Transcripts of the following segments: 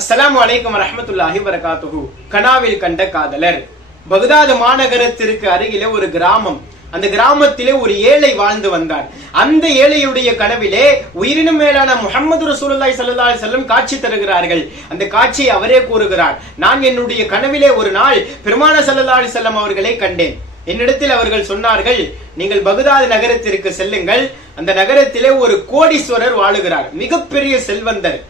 அஸ்ஸலாமு அலைக்கும் வரஹ்மத்துல்லாஹி வபரகாத்துஹு. கனாவில் கண்ட காதலர். பகதாது மாநகரத்திற்கு அருகிலே ஒரு கிராமம். அந்த கிராமத்திலே ஒரு ஏழை வாழ்ந்து வந்தார். அந்த ஏழையுடைய கனவிலே உயிரினும் மேலான முஹம்மது ரசூலுல்லாஹி ஸல்லல்லாஹு அலைஹி வஸல்லம் காட்சி தருகிறார்கள். அந்த காட்சியை அவரே கூறுகிறார். நான் என்னுடைய கனவிலே ஒரு நாள் பெருமானார் ஸல்லல்லாஹு அலைஹி வஸல்லம் அவர்களை கண்டேன். என்னிடத்தில் அவர்கள் சொன்னார்கள், நீங்கள் பகதாது நகரத்திற்கு செல்லுங்கள். அந்த நகரத்திலே ஒரு கோடீஸ்வரர் வாழுகிறார், மிகப்பெரிய செல்வந்தர்.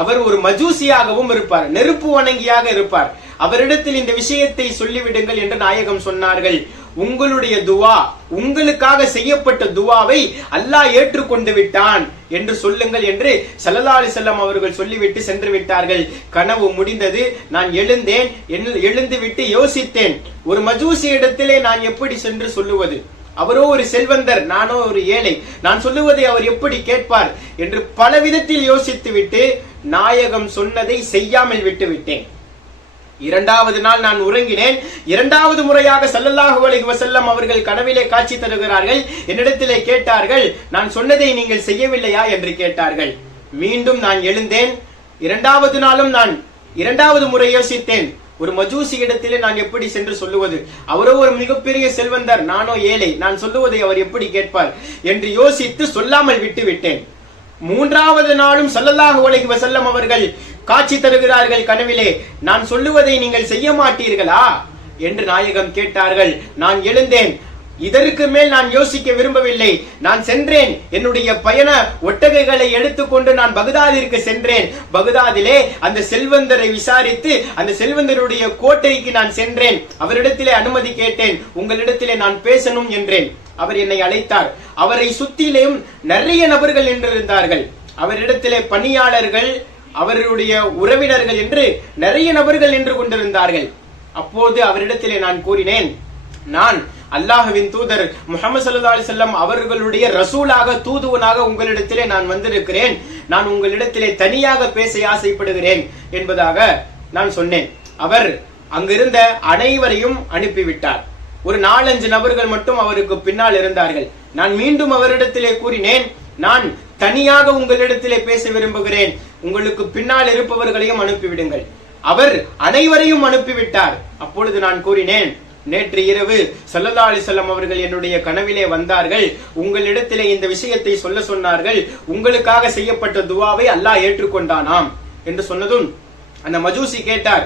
அவர் ஒரு மஜூசியாகவும் இருப்பார், நெருப்பு வணங்கியாக இருப்பார். அவரிடத்தில் இந்த விஷயத்தை சொல்லிவிடுங்கள் என்று நாயகம் சொன்னார்கள். உங்களுடைய துவா, உங்களுக்காக செய்யப்பட்ட துவாவை அல்லாஹ் ஏற்றுக்கொண்டு விட்டான் என்று சொல்லுங்கள் என்று ஸல்லல்லாஹு அலைஹி வஸல்லம் அவர்கள் சொல்லிவிட்டு சென்று விட்டார்கள். கனவு முடிந்தது. நான் எழுந்தேன். எழுந்து விட்டு யோசித்தேன், ஒரு மஜூசி இடத்திலே நான் எப்படி சென்று சொல்லுவது? அவரோ ஒரு செல்வந்தர், நானோ ஒரு ஏழை. நான் சொல்லுவதை அவர் எப்படி கேட்பார் என்று பல விதத்தில் யோசித்து விட்டு நாயகம் சொன்னதை செய்யாமல் விட்டு விட்டேன். இரண்டாவது நாள் நான் உறங்கினேன். இரண்டாவது முறையாக ஸல்லல்லாஹு அலைஹி வஸல்லம் அவர்கள் கனவிலே காட்சி தருகிறார்கள். என்னிடத்திலே கேட்டார்கள், நான் சொன்னதை நீங்கள் செய்யவில்லையா என்று கேட்டார்கள். மீண்டும் நான் எழுந்தேன். இரண்டாவது நாளும் நான் இரண்டாவது முறை யோசித்தேன், ஒரு மஜூசி இடத்திலே நான் எப்படி சென்று சொல்லுவது? அவரோ ஒரு மிகப்பெரிய செல்வந்தர், நானோ ஏழை. நான் சொல்லுவதை அவர் எப்படி கேட்பார் என்று யோசித்து சொல்லாமல் விட்டு விட்டேன். மூன்றாவது நாளும் ஸல்லல்லாஹு அலைஹி வஸல்லம் அவர்கள் காட்சி தருகிறார்கள் கனவிலே. நான் சொல்லுவதை நீங்கள் செய்ய மாட்டீர்களா என்று நாயகம் கேட்டார்கள். நான் எழுந்தேன். இதற்கு மேல் நான் யோசிக்க விரும்பவில்லை. நான் சென்றேன். என்னுடைய பயண ஒட்டகைகளை எடுத்துக்கொண்டு நான் பகதாதிற்கு சென்றேன். பகதாதிலே அந்த செல்வந்தரை விசாரித்து அந்த செல்வந்தருடைய கோட்டைக்கு நான் சென்றேன். அவரிடத்திலே அனுமதி கேட்டேன். உங்களிடத்திலே நான் பேசணும் என்றேன். அவர் என்னை அழைத்தார். அவரை சுத்திலேயும் நிறைய நபர்கள் நின்றிருந்தார்கள். அவரிடத்திலே பணியாளர்கள், அவருடைய உறவினர்கள் என்று நிறைய நபர்கள் நின்று கொண்டிருந்தார்கள். அப்போது அவரிடத்திலே நான் கூறினேன், நான் அல்லாஹ்வின் தூதர் முஹம்மது ஸல்லல்லாஹு அலைஹி வஸல்லம் அவர்களுடைய ரசூலாக, தூதுவனாக உங்களிடத்திலே நான் வந்திருக்கிறேன். நான் உங்களிடத்திலே தனியாக பேச ஆசைப்படுகிறேன் என்பதாக நான் சொன்னேன். அவர் அங்கிருந்த அனைவரையும் அனுப்பிவிட்டார். ஒரு 4-5 நபர்கள் மட்டும் அவருக்கு பின்னால் இருந்தார்கள். நான் மீண்டும் அவரிடத்திலே கூறினேன், நான் தனியாக உங்களிடத்திலே பேச விரும்புகிறேன். உங்களுக்கு பின்னால் இருப்பவர்களையும் அனுப்பிவிடுங்கள். அவர் அனைவரையும் அனுப்பிவிட்டார். அப்பொழுது நான் கூறினேன், நேற்று இரவு ஸல்லல்லாஹு அலைஹி வஸல்லம் அவர்கள் என்னுடைய கனவிலே வந்தார்கள். உங்களிடத்திலே இந்த விஷயத்தை சொல்ல சொன்னார்கள். உங்களுக்காக செய்யப்பட்ட துவாவை அல்லாஹ் ஏற்றுக்கொண்டானாம் என்று சொன்னதும் அந்த மஜூசி கேட்டார்,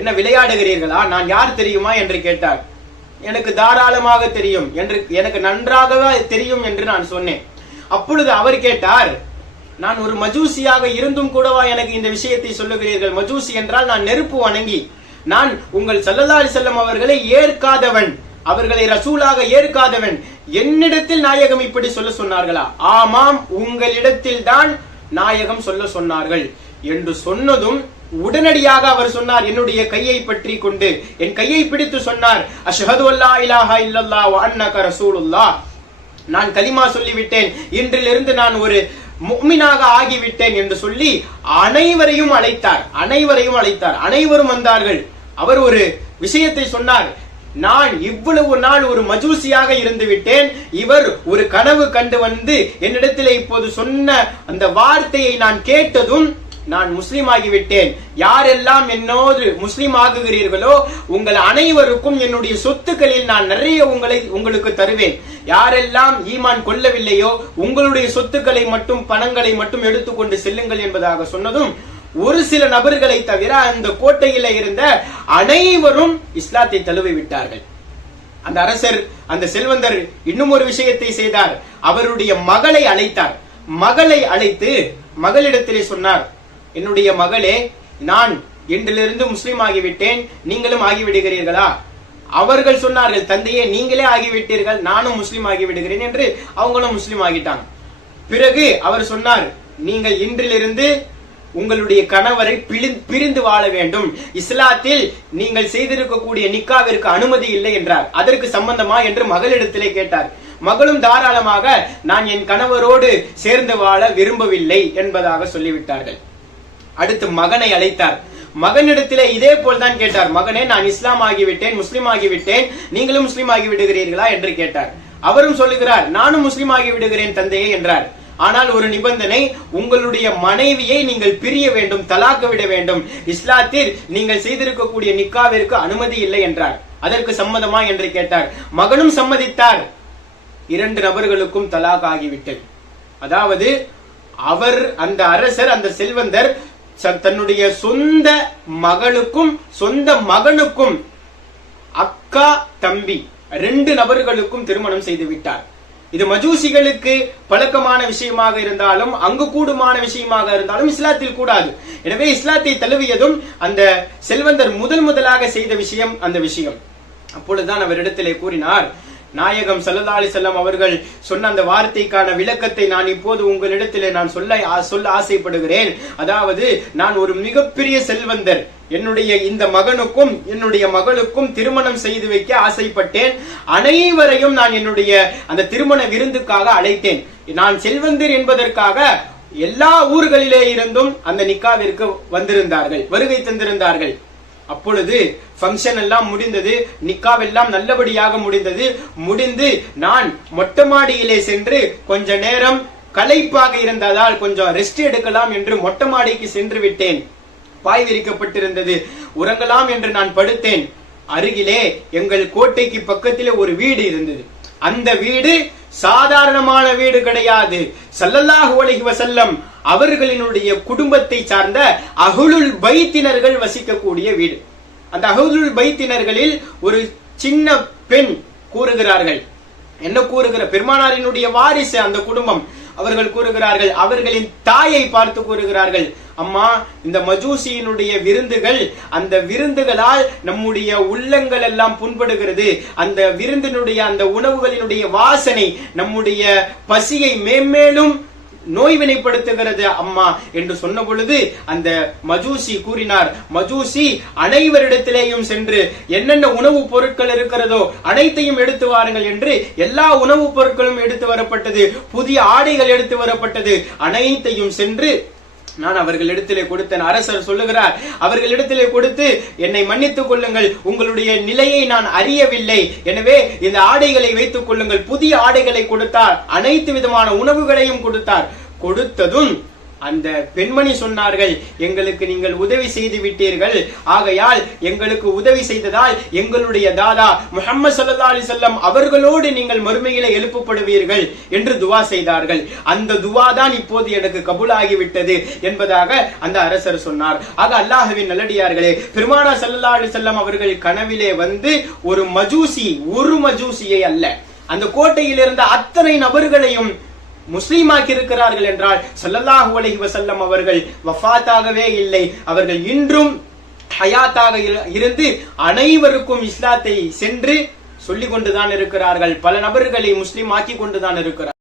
என்ன விளையாடுகிறீர்களா? நான் யார் தெரியுமா என்று கேட்டார். எனக்கு தாராளமாக தெரியும் என்று, எனக்கு நன்றாகவே தெரியும் என்று நான் சொன்னேன். அப்பொழுது அவர் கேட்டார், நான் ஒரு மஜூசியாக இருந்தும் கூடவா எனக்கு இந்த விஷயத்தை சொல்லுகிறீர்கள்? மஜூசி என்றால் நான் நெருப்பு வணங்கி, நான் உங்கள் ஸல்லல்லாஹு அலைஹி வஸல்லம் அவர்களை ஏற்காதவன், அவர்களை ரசூலாக ஏற்காதவன். என்னிடத்தில் நாயகம் இப்படி சொல்ல சொன்னார்களா? ஆமாம், உங்களிடத்தில் தான் நாயகம் சொல்ல சொன்னார்கள் என்று சொன்னதும் உடனடியாக அவர் சொன்னார், என்னுடைய கையை பற்றி கொண்டு என் கையை பிடித்து சொன்னார், அஷ்ஹது அல்லா இலாஹா இல்லல்லாஹ் வ அன்னக ரசூலுல்லாஹ், நான் கலிமா சொல்லிவிட்டேன், இன்றிலிருந்து நான் ஒரு முஃமினாக ஆகிவிட்டேன் என்று சொல்லி அனைவரையும் அழைத்தார். அனைவரும் வந்தார்கள். அவர் ஒரு விஷயத்தை சொன்னார், நான் இவ்வளவு நாள் ஒரு மஜூசியாக இருந்து விட்டேன். இவர் ஒரு கனவு கண்டு வந்து என்னிடத்தில் இப்போது சொன்ன அந்த வார்த்தையை நான் கேட்டதும் நான் முஸ்லிம் ஆகிவிட்டேன். யாரெல்லாம் என்னோடு முஸ்லிம் ஆகுகிறீர்களோ உங்கள் அனைவருக்கும் என்னுடைய சொத்துக்களில் நான் நிறைய உங்களுக்கு தருவேன். யாரெல்லாம் ஈமான் கொள்ளவில்லையோ உங்களுடைய சொத்துக்களை மட்டும், பணங்களை மட்டும் எடுத்துக்கொண்டு செல்லுங்கள் என்பதாக சொன்னதும் ஒரு சில நபர்களை தவிர அந்த கோட்டையில இருந்த அனைவரும் இஸ்லாத்தை தழுவி விட்டார்கள். அந்த அரசர், அந்த செல்வந்தர் இன்னும் ஒரு விஷயத்தை செய்தார். அவருடைய மகளை அழைத்தார். மகளை அழைத்து மகளிடத்திலே சொன்னார், என்னுடைய மகளே, நான் இன்றிலிருந்து முஸ்லிம் ஆகிவிட்டேன், நீங்களும் ஆகிவிடுகிறீர்களா? அவர்கள் சொன்னார்கள், தந்தையே நீங்களே ஆகிவிட்டீர்கள், நானும் முஸ்லிம் ஆகிவிடுகிறேன் என்று. அவங்களும் முஸ்லிம் ஆகிட்டாங்க. பிறகு அவர் சொன்னார், நீங்கள் இன்றிலிருந்து உங்களுடைய கணவரை பிரிந்து வாழ வேண்டும். இஸ்லாத்தில் நீங்கள் செய்திருக்கக்கூடிய நிக்காவிற்கு அனுமதி இல்லை என்றார். அதற்கு சம்பந்தமா என்று மகளிடத்திலே கேட்டார். மகளும் தாராளமாக நான் என் கணவரோடு சேர்ந்து வாழ விரும்பவில்லை என்பதாக சொல்லிவிட்டார்கள். அடுத்து மகனை அழைத்தார். மகனிடத்திலே இதே போல் தான் கேட்டார், மகனே, நான் இஸ்லாம் ஆகிவிட்டேன், முஸ்லிம் ஆகிவிட்டேன், நீங்களும் முஸ்லிம் ஆகி விடுகிறீர்களா என்று கேட்டார். அவரும் சொல்லுகிறார், நானும் முஸ்லிம் ஆகி விடுகிறேன் தந்தையே என்றார். ஆனால் ஒரு நிபந்தனை, உங்களுடைய மனைவியை நீங்கள் பிரிய வேண்டும், தலாக்கு விட வேண்டும். இஸ்லாத்தில் நீங்கள் செய்திருக்கக்கூடிய நிக்காவிற்கு அனுமதி இல்லை என்றார். அதற்கு சம்மதமா என்று கேட்டார். மகனும் சம்மதித்தார். 2 நபர்களுக்கும் தலாக் ஆகிவிட்டது. அதாவது அவர், அந்த அரசர், அந்த செல்வந்தர் தன்னுடைய சொந்த மகளுக்கும் சொந்த மகனுக்கும் அக்கா தம்பி 2 நபர்களுக்கும் திருமணம் செய்து விட்டார். இது மஜூசிகளுக்கு பழக்கமான விஷயமாக இருந்தாலும், அங்கு கூடுமான விஷயமாக இருந்தாலும் இஸ்லாத்தில் கூடாது. எனவே இஸ்லாத்தை தழுவியதும் அந்த செல்வந்தர் முதலாக செய்த விஷயம் அந்த விஷயம். அப்பொழுதுதான் அவரிடத்திலே கூறினார், நாயகம் ஸல்லல்லாஹு அலைஹி வஸல்லம் அவர்கள் சொன்ன அந்த வார்த்தைக்கான விளக்கத்தை நான் இப்போது உங்களிடத்திலே நான் சொல்ல ஆசைப்படுகிறேன். அதாவது, நான் ஒரு மிகப்பெரிய செல்வந்தர். என்னுடைய இந்த மகனுக்கும் என்னுடைய மகளுக்கும் திருமணம் செய்து வைக்க ஆசைப்பட்டேன். அனைவரையும் நான் என்னுடைய அந்த திருமண விருந்துக்காக அழைத்தேன். நான் செல்வந்தர் என்பதற்காக எல்லா ஊர்களிலே இருந்தும் அந்த நிக்காவிற்கு வந்திருந்தார்கள், வருகை தந்திருந்தார்கள். அப்பொழுது ஃபங்க்ஷன் எல்லாம் முடிந்தது, நிக்காவெல்லாம் நல்லபடியாக முடிந்து நான் மொட்டை மாடியிலே சென்று கொஞ்ச நேரம் களைப்பாக இருந்ததால் கொஞ்சம் ரெஸ்ட் எடுக்கலாம் என்று மொட்டை மாடிக்கு சென்று விட்டேன். பாய் விரிக்கப்பட்டிருந்தது, உறங்கலாம் என்று நான் படுத்தேன். அருகிலே எங்கள் கோட்டைக்கு பக்கத்திலே ஒரு வீடு இருந்தது. அந்த வீடு சாதாரணமான வீடு கிடையாது. ஸல்லல்லாஹு அலைஹி வஸல்லம் அவர்களினுடைய குடும்பத்தை சார்ந்த அஹ்லுல் பைத்தினர்கள் வசிக்கக்கூடிய வீடு. அந்த அஹ்லுல் பைத்தினர்களில் ஒரு சின்ன பெண் கூறுகிறார்கள். என்ன கூறுகிற? பெருமானாரினுடைய வாரிசு அந்த குடும்பம். அவர்கள் கூறுகிறார்கள், அவர்களின் தாயை பார்த்து கூறுகிறார்கள், அம்மா, இந்த மஜூசியினுடைய விருந்துகள், அந்த விருந்துகளால் நம்முடைய உள்ளங்கள் எல்லாம் புண்படுகிறது. அந்த விருந்தினுடைய அந்த உணவுகளினுடைய வாசனை நம்முடைய பசியை மேம்மேலும் நோய்வினைப்படுத்துகிறது அம்மா என்று சொன்ன பொழுது அந்த மஜூசி கூறினார், மஜூசி அனைவரிடத்திலேயும் சென்று என்னென்ன உணவுப் பொருட்கள் இருக்கிறதோ அனைத்தையும் எடுத்து வாருங்கள் என்று எல்லா உணவுப் பொருட்களும் எடுத்து வரப்பட்டது. புதிய ஆடைகள் எடுத்து வரப்பட்டது. அனைத்தையும் சென்று நான் அவர்களிடத்திலே கொடுத்தேன். அரசர் சொல்லுகிறார், அவர்களிடத்திலே கொடுத்து, என்னை மன்னித்துக் கொள்ளுங்கள், உங்களுடைய நிலையை நான் அறியவில்லை, எனவே இந்த ஆடைகளை வைத்துக் கொள்ளுங்கள். புதிய ஆடைகளை கொடுத்தார், அனைத்து விதமான உணவுகளையும் கொடுத்தார். கொடுத்ததும் அந்த பெண்மணி சொன்னார்கள், எங்களுக்கு நீங்கள் உதவி செய்து விட்டீர்கள், ஆகையால் எங்களுக்கு உதவி செய்ததால் எங்களுடைய தாதா முஹம்மது ஸல்லல்லாஹு அலைஹி வஸல்லம் அவர்களோடு நீங்கள் மறுமையிலே எழுப்பப்படுவீர்கள் என்று துவா செய்தார்கள். அந்த துவா தான் இப்போது எனக்கு கபூலாகிவிட்டது என்பதாக அந்த அரசர் சொன்னார். ஆக அல்லாஹ்வின் நல்லடியார்களே, பெருமானார் ஸல்லல்லாஹு அலைஹி வஸல்லம் அவர்கள் கனவிலே வந்து ஒரு மஜூசியை அல்ல, அந்த கோட்டையில் இருந்த அத்தனை நபர்களையும் முஸ்லீமாக்கி இருக்கிறார்கள் என்றால் ஸல்லல்லாஹு அலைஹி வஸல்லம் அவர்கள் வஃபாத்தாகவே இல்லை. அவர்கள் இன்றும் ஹயாத்தாக இருந்து அனைவருக்கும் இஸ்லாத்தை சென்று சொல்லிக் கொண்டுதான் இருக்கிறார்கள். பல நபர்களை முஸ்லீம் ஆக்கி கொண்டுதான் இருக்கிறார்கள்.